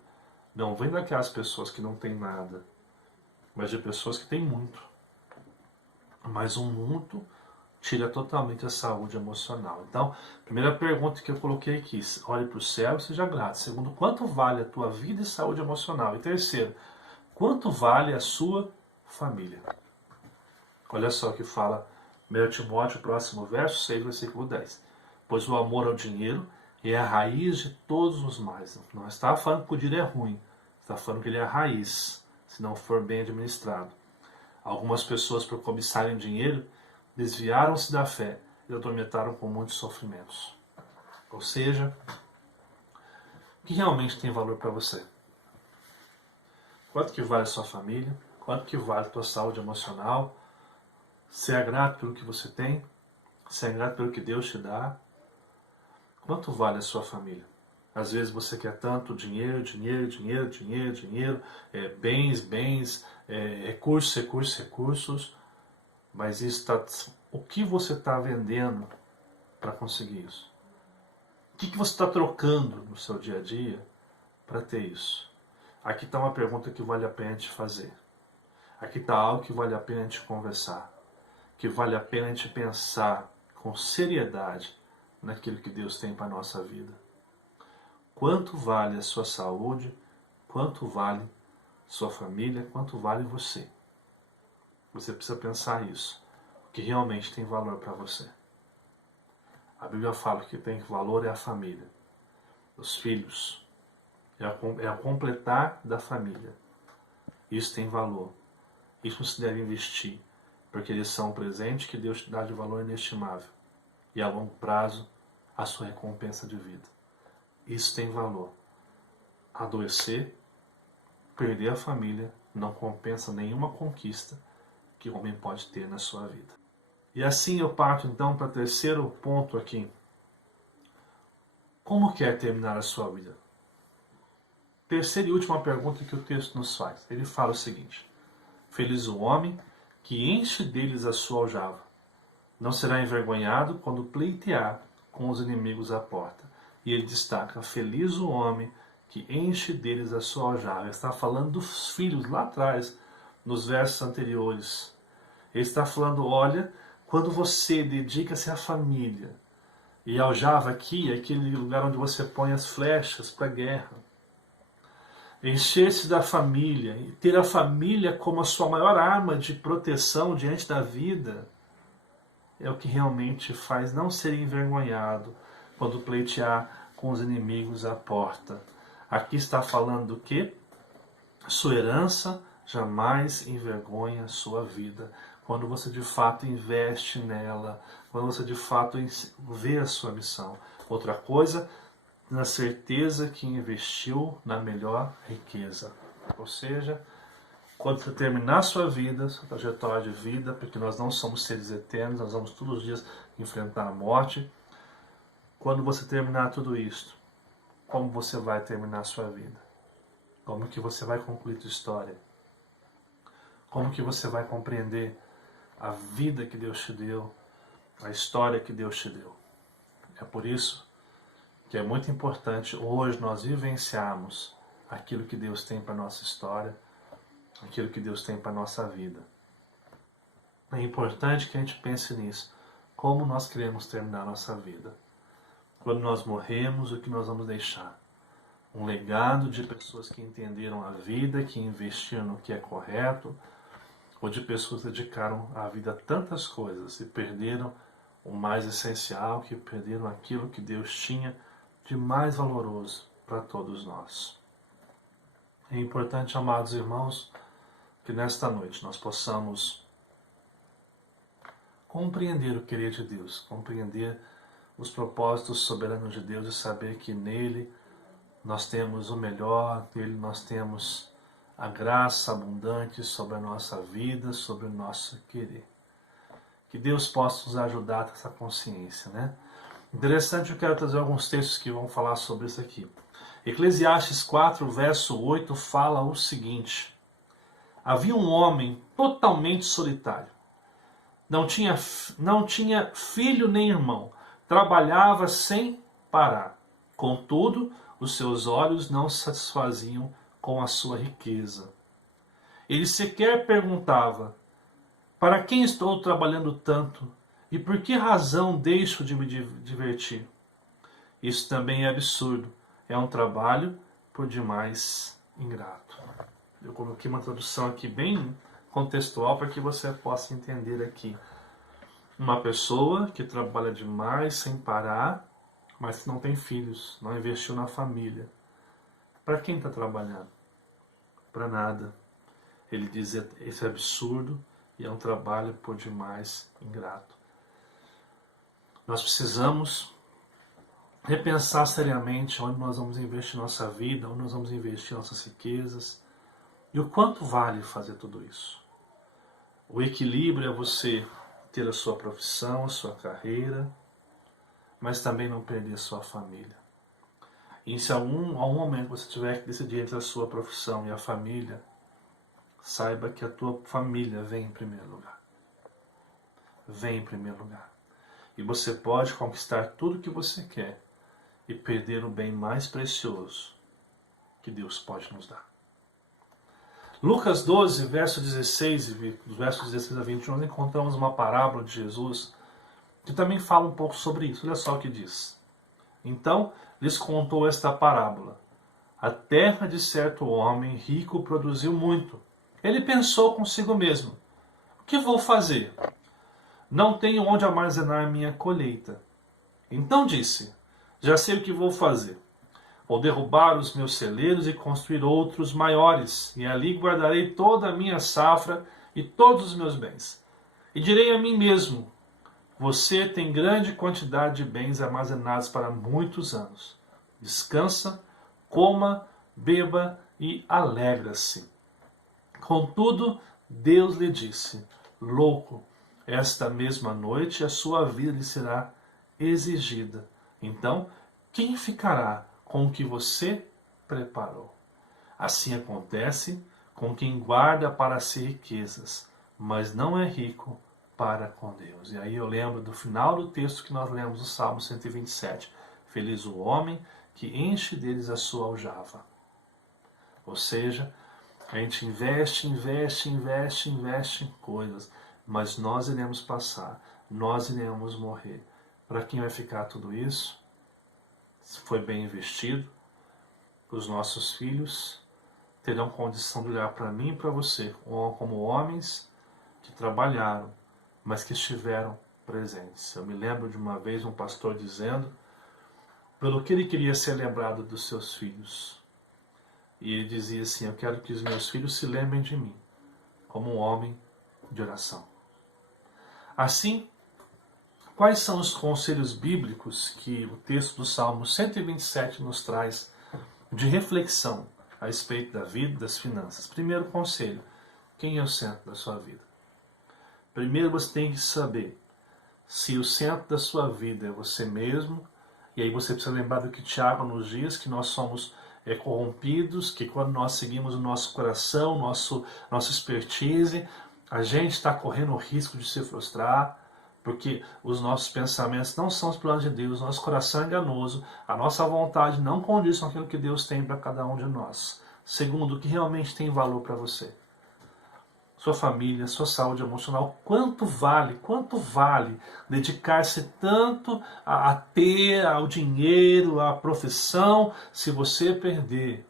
não vem daquelas pessoas que não têm nada, mas de pessoas que têm muito. Mas o muito tira totalmente a saúde emocional. Então, primeira pergunta que eu coloquei aqui: olhe para o céu e seja grato. Segundo, quanto vale a tua vida e saúde emocional? E terceiro, quanto vale a sua família? Olha só o que fala 1 Timóteo, próximo verso 6, versículo 10. Pois o amor ao dinheiro é a raiz de todos os males. Não está falando que o dinheiro é ruim, está falando que ele é a raiz, se não for bem administrado. Algumas pessoas, por cobiçarem dinheiro, desviaram-se da fé e atormentaram com muitos sofrimentos. Ou seja, o que realmente tem valor para você? Quanto que vale a sua família? Quanto que vale a tua saúde emocional? Ser é grato pelo que você tem? Ser é grato pelo que Deus te dá? Quanto vale a sua família? Às vezes você quer tanto dinheiro, bens, recursos, mas o que você está vendendo para conseguir isso? O que você está trocando no seu dia a dia para ter isso? Aqui está uma pergunta que vale a pena te fazer. Aqui está algo que vale a pena te conversar, que vale a pena te pensar com seriedade naquilo que Deus tem para a nossa vida. Quanto vale a sua saúde? Quanto vale sua família? Quanto vale você? Você precisa pensar isso. O que realmente tem valor para você. A Bíblia fala que o que tem valor é a família, os filhos, é a completar da família. Isso tem valor. Isso se deve investir, porque eles são um presente que Deus te dá de valor inestimável. E a longo prazo, a sua recompensa de vida. Isso tem valor. Adoecer, perder a família, não compensa nenhuma conquista que o homem pode ter na sua vida. E assim eu parto então para o terceiro ponto aqui. Como quer terminar a sua vida? Terceira e última pergunta que o texto nos faz. Ele fala o seguinte: feliz o homem que enche deles a sua aljava. Não será envergonhado quando pleitear com os inimigos à porta. E ele destaca: feliz o homem que enche deles a sua aljava. Ele está falando dos filhos lá atrás, nos versos anteriores. Ele está falando: olha, quando você dedica-se à família, e a aljava aqui é aquele lugar onde você põe as flechas para a guerra. Encher-se da família e ter a família como a sua maior arma de proteção diante da vida é o que realmente faz não ser envergonhado quando pleitear com os inimigos à porta. Aqui está falando do quê? Sua herança jamais envergonha a sua vida. Quando você de fato investe nela, quando você de fato vê a sua missão. Outra coisa, na certeza que investiu na melhor riqueza. Ou seja, quando você terminar a sua vida, sua trajetória de vida, porque nós não somos seres eternos, nós vamos todos os dias enfrentar a morte. Quando você terminar tudo isso, como você vai terminar a sua vida? Como que você vai concluir sua história? Como que você vai compreender a vida que Deus te deu, a história que Deus te deu? É por isso que é muito importante hoje nós vivenciarmos aquilo que Deus tem para a nossa história, aquilo que Deus tem para a nossa vida. É importante que a gente pense nisso. Como nós queremos terminar a nossa vida? Quando nós morremos, o que nós vamos deixar? Um legado de pessoas que entenderam a vida, que investiram no que é correto, ou de pessoas que dedicaram a vida a tantas coisas e perderam o mais essencial, que perderam aquilo que Deus tinha de mais valoroso para todos nós. É importante, amados irmãos, que nesta noite nós possamos compreender o querer de Deus, compreender os propósitos soberanos de Deus e saber que nele nós temos o melhor, nele nós temos a graça abundante sobre a nossa vida, sobre o nosso querer. Que Deus possa nos ajudar a ter essa consciência, né? Interessante, eu quero trazer alguns textos que vão falar sobre isso aqui. Eclesiastes 4, verso 8, fala o seguinte: havia um homem totalmente solitário. Não tinha filho nem irmão. Trabalhava sem parar. Contudo, os seus olhos não se satisfaziam com a sua riqueza. Ele sequer perguntava: para quem estou trabalhando tanto? E por que razão deixo de me divertir? Isso também é absurdo. É um trabalho por demais ingrato. Eu coloquei uma tradução aqui bem contextual para que você possa entender aqui. Uma pessoa que trabalha demais sem parar, mas que não tem filhos, não investiu na família. Para quem está trabalhando? Para nada. Ele diz: esse é absurdo e é um trabalho por demais ingrato. Nós precisamos repensar seriamente onde nós vamos investir nossa vida, onde nós vamos investir nossas riquezas e o quanto vale fazer tudo isso. O equilíbrio é você ter a sua profissão, a sua carreira, mas também não perder a sua família. E se algum momento você tiver que decidir entre a sua profissão e a família, saiba que a tua família vem em primeiro lugar. Vem em primeiro lugar. E você pode conquistar tudo o que você quer e perder o bem mais precioso que Deus pode nos dar. Lucas 12, verso 16, dos versos 16 a 21, nós encontramos uma parábola de Jesus que também fala um pouco sobre isso. Olha só o que diz. Então, lhes contou esta parábola. A terra de certo homem rico produziu muito. Ele pensou consigo mesmo: o que vou fazer? Não tenho onde armazenar minha colheita. Então disse: já sei o que vou fazer. Vou derrubar os meus celeiros e construir outros maiores, e ali guardarei toda a minha safra e todos os meus bens. E direi a mim mesmo: você tem grande quantidade de bens armazenados para muitos anos. Descansa, coma, beba e alegra-se. Contudo, Deus lhe disse: louco, esta mesma noite a sua vida lhe será exigida. Então, quem ficará com o que você preparou? Assim acontece com quem guarda para si riquezas, mas não é rico para com Deus. E aí eu lembro do final do texto que nós lemos no Salmo 127. Feliz o homem que enche deles a sua aljava. Ou seja, a gente investe em coisas, mas nós iremos passar, nós iremos morrer. Para quem vai ficar tudo isso? Se foi bem investido, os nossos filhos terão condição de olhar para mim e para você como homens que trabalharam, mas que estiveram presentes. Eu me lembro de uma vez um pastor dizendo pelo que ele queria ser lembrado dos seus filhos. E ele dizia assim: eu quero que os meus filhos se lembrem de mim como um homem de oração. Assim, quais são os conselhos bíblicos que o texto do Salmo 127 nos traz de reflexão a respeito da vida e das finanças? Primeiro conselho: Quem é o centro da sua vida? Primeiro você tem que saber se o centro da sua vida é você mesmo, e aí você precisa lembrar do que Tiago nos diz, que nós somos corrompidos, que quando nós seguimos o nosso coração, nossa expertise, a gente está correndo o risco de se frustrar, porque os nossos pensamentos não são os planos de Deus, nosso coração é enganoso, a nossa vontade não condiz com aquilo que Deus tem para cada um de nós. Segundo, o que realmente tem valor para você? Sua família, sua saúde emocional, quanto vale dedicar-se tanto a ter, ao dinheiro, à profissão, se você perder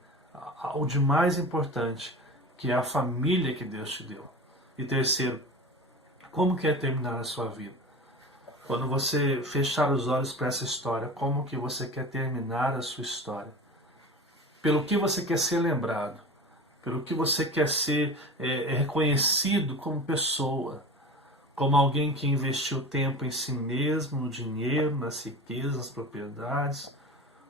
o de mais importante, que é a família que Deus te deu. E terceiro, como quer terminar a sua vida? Quando você fechar os olhos para essa história, como que você quer terminar a sua história? Pelo que você quer ser lembrado? Pelo que você quer ser reconhecido como pessoa, como alguém que investiu tempo em si mesmo, no dinheiro, nas riquezas, nas propriedades,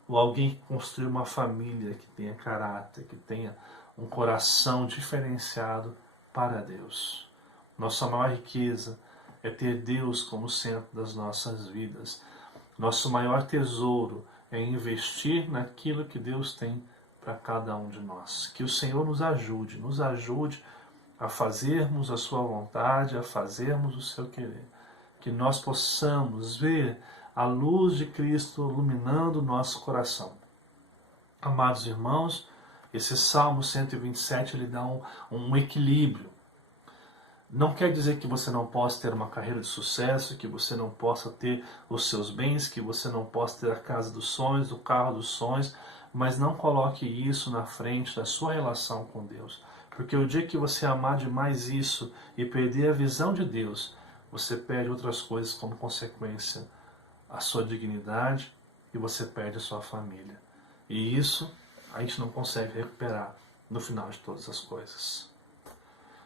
ou alguém que construiu uma família que tenha caráter, que tenha um coração diferenciado para Deus. Nossa maior riqueza é ter Deus como centro das nossas vidas. Nosso maior tesouro é investir naquilo que Deus tem para cada um de nós. Que o Senhor nos ajude a fazermos a sua vontade, a fazermos o seu querer. Que nós possamos ver a luz de Cristo iluminando o nosso coração. Amados irmãos, esse Salmo 127 ele dá um equilíbrio. Não quer dizer que você não possa ter uma carreira de sucesso, que você não possa ter os seus bens, que você não possa ter a casa dos sonhos, o carro dos sonhos, mas não coloque isso na frente da sua relação com Deus. Porque o dia que você amar demais isso e perder a visão de Deus, você perde outras coisas como consequência. A sua dignidade e você perde a sua família. E isso a gente não consegue recuperar no final de todas as coisas.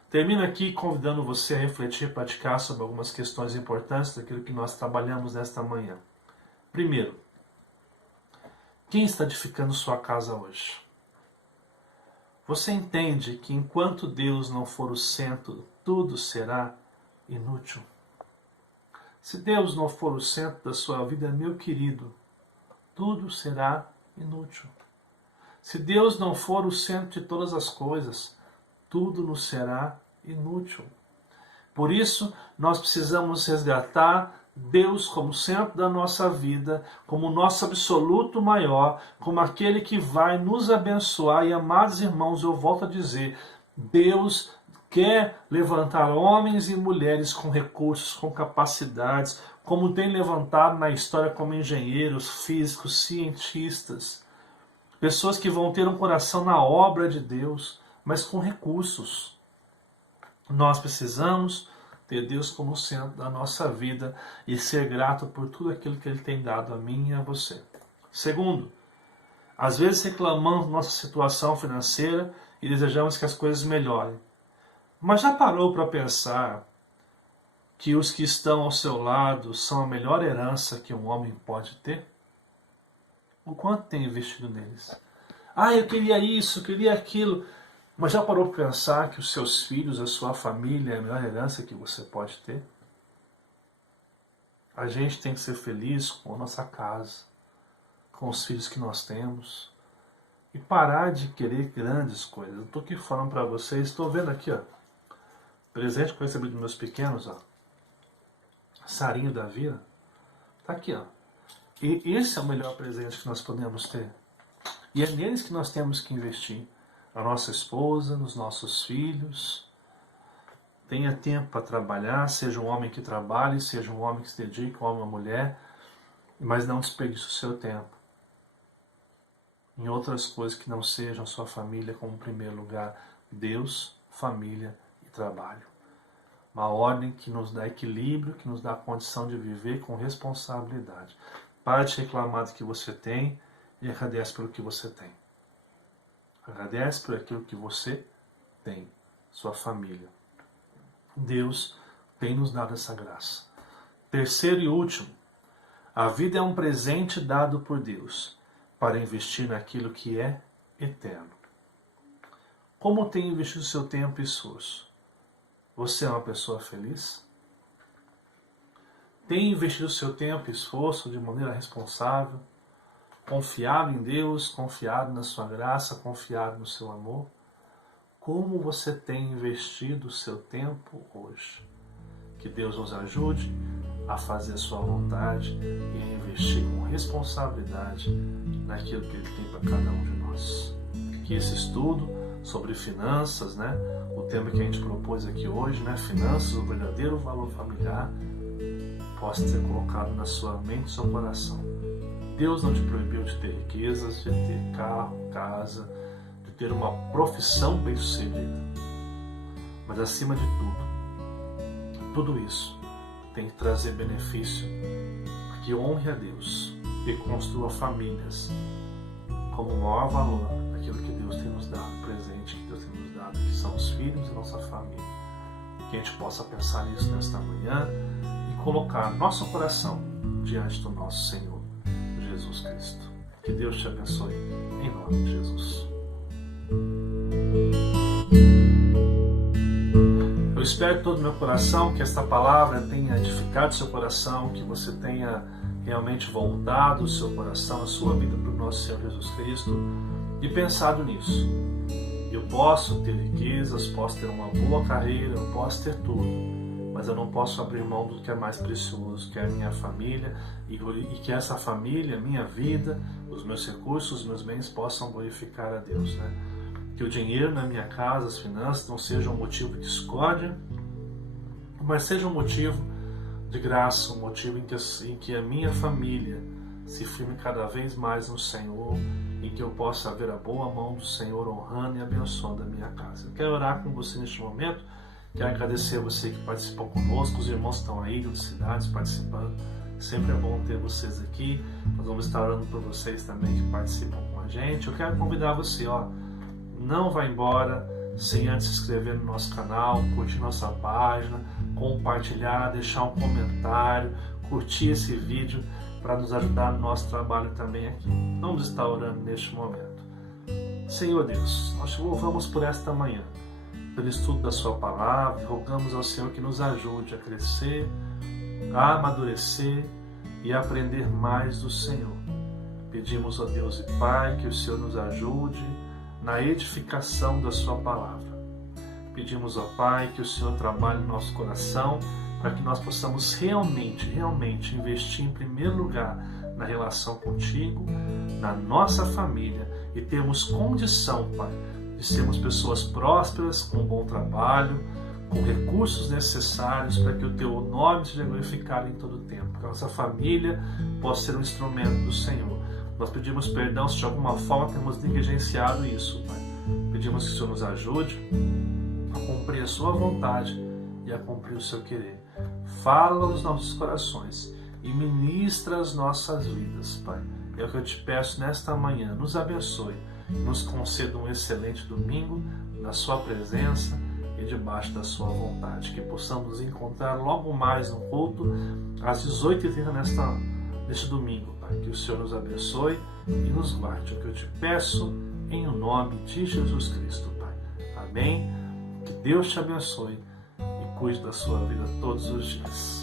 Termino aqui convidando você a refletir e praticar sobre algumas questões importantes daquilo que nós trabalhamos nesta manhã. Primeiro, quem está edificando sua casa hoje? Você entende que enquanto Deus não for o centro, tudo será inútil? Se Deus não for o centro da sua vida, meu querido, tudo será inútil. Se Deus não for o centro de todas as coisas, tudo nos será inútil. Por isso, nós precisamos resgatar Deus como centro da nossa vida, como nosso absoluto maior, como aquele que vai nos abençoar. E, amados irmãos, eu volto a dizer, Deus quer levantar homens e mulheres com recursos, com capacidades, como tem levantado na história como engenheiros, físicos, cientistas, pessoas que vão ter um coração na obra de Deus, mas com recursos. Nós precisamos ter Deus como centro da nossa vida e ser grato por tudo aquilo que Ele tem dado a mim e a você. Segundo, às vezes reclamamos da nossa situação financeira e desejamos que as coisas melhorem. Mas já parou para pensar que os que estão ao seu lado são a melhor herança que um homem pode ter? O quanto tem investido neles? Eu queria isso, eu queria aquilo. Mas já parou para pensar que os seus filhos, a sua família é a melhor herança que você pode ter? A gente tem que ser feliz com a nossa casa, com os filhos que nós temos, e parar de querer grandes coisas. Eu estou aqui falando para vocês, estou vendo aqui, ó, presente que eu recebi dos meus pequenos, ó, Sarinho da Vira, tá aqui, ó. E esse é o melhor presente que nós podemos ter. E é neles que nós temos que investir. A nossa esposa, nos nossos filhos. Tenha tempo para trabalhar, seja um homem que trabalhe, seja um homem que se dedique, um homem ou mulher, mas não desperdice o seu tempo em outras coisas que não sejam sua família como primeiro lugar. Deus, família e trabalho. Uma ordem que nos dá equilíbrio, que nos dá a condição de viver com responsabilidade. Pare de reclamar do que você tem e agradece pelo que você tem. Agradece por aquilo que você tem, sua família. Deus tem nos dado essa graça. Terceiro e último, a vida é um presente dado por Deus para investir naquilo que é eterno. Como tem investido seu tempo e esforço? Você é uma pessoa feliz? Tem investido seu tempo e esforço de maneira responsável? Confiado em Deus, confiado na sua graça, confiado no seu amor? Como você tem investido o seu tempo hoje? Que Deus nos ajude a fazer a sua vontade e a investir com responsabilidade naquilo que Ele tem para cada um de nós. Que esse estudo sobre finanças, o tema que a gente propôs aqui hoje, finanças, o verdadeiro valor familiar, possa ser colocado na sua mente e seu coração. Deus não te proibiu de ter riquezas, de ter carro, casa, de ter uma profissão bem-sucedida. Mas acima de tudo isso tem que trazer benefício que honre a Deus e construa famílias como o maior valor daquilo que Deus tem nos dado, o presente que Deus tem nos dado, que são os filhos e nossa família. Que a gente possa pensar nisso nesta manhã e colocar nosso coração diante do nosso Senhor Jesus Cristo. Que Deus te abençoe, em nome de Jesus. Eu espero de todo o meu coração que esta palavra tenha edificado seu coração, que você tenha realmente voltado o seu coração, a sua vida para o nosso Senhor Jesus Cristo e pensado nisso. Eu posso ter riquezas, posso ter uma boa carreira, eu posso ter tudo, mas eu não posso abrir mão do que é mais precioso, que é a minha família, e que essa família, minha vida, os meus recursos, os meus bens possam glorificar a Deus, Que o dinheiro na minha casa, as finanças, não sejam um motivo de discórdia, mas seja um motivo de graça, um motivo em que a minha família se firme cada vez mais no Senhor, em que eu possa ver a boa mão do Senhor honrando e abençoando a minha casa. Eu quero orar com você neste momento, quero agradecer a você que participou conosco, os irmãos que estão aí de outras cidades participando, sempre é bom ter vocês aqui, nós vamos estar orando por vocês também que participam com a gente. Eu quero convidar você, não vá embora sem antes se inscrever no nosso canal, curtir nossa página, compartilhar, deixar um comentário, curtir esse vídeo para nos ajudar no nosso trabalho também aqui. Vamos estar orando neste momento. Senhor Deus, nós te louvamos por esta manhã, pelo estudo da sua palavra, e rogamos ao Senhor que nos ajude a crescer, a amadurecer e a aprender mais do Senhor. Pedimos a Deus e Pai que o Senhor nos ajude na edificação da sua palavra. Pedimos ao Pai que o Senhor trabalhe no nosso coração para que nós possamos realmente investir em primeiro lugar na relação contigo, na nossa família e termos condição, Pai, de sermos pessoas prósperas, com um bom trabalho, com recursos necessários para que o Teu nome seja glorificado em todo o tempo, que a nossa família possa ser um instrumento do Senhor. Nós pedimos perdão se de alguma forma temos negligenciado isso, Pai. Pedimos que o Senhor nos ajude a cumprir a sua vontade e a cumprir o seu querer. Fala aos nossos corações e ministra as nossas vidas, Pai. É o que eu te peço nesta manhã. Nos abençoe, nos conceda um excelente domingo na sua presença e debaixo da sua vontade. Que possamos nos encontrar logo mais no culto às 18h30 neste domingo, Pai. Que o Senhor nos abençoe e nos guarde. É o que eu te peço em nome de Jesus Cristo, Pai. Amém. Que Deus te abençoe e cuide da sua vida todos os dias.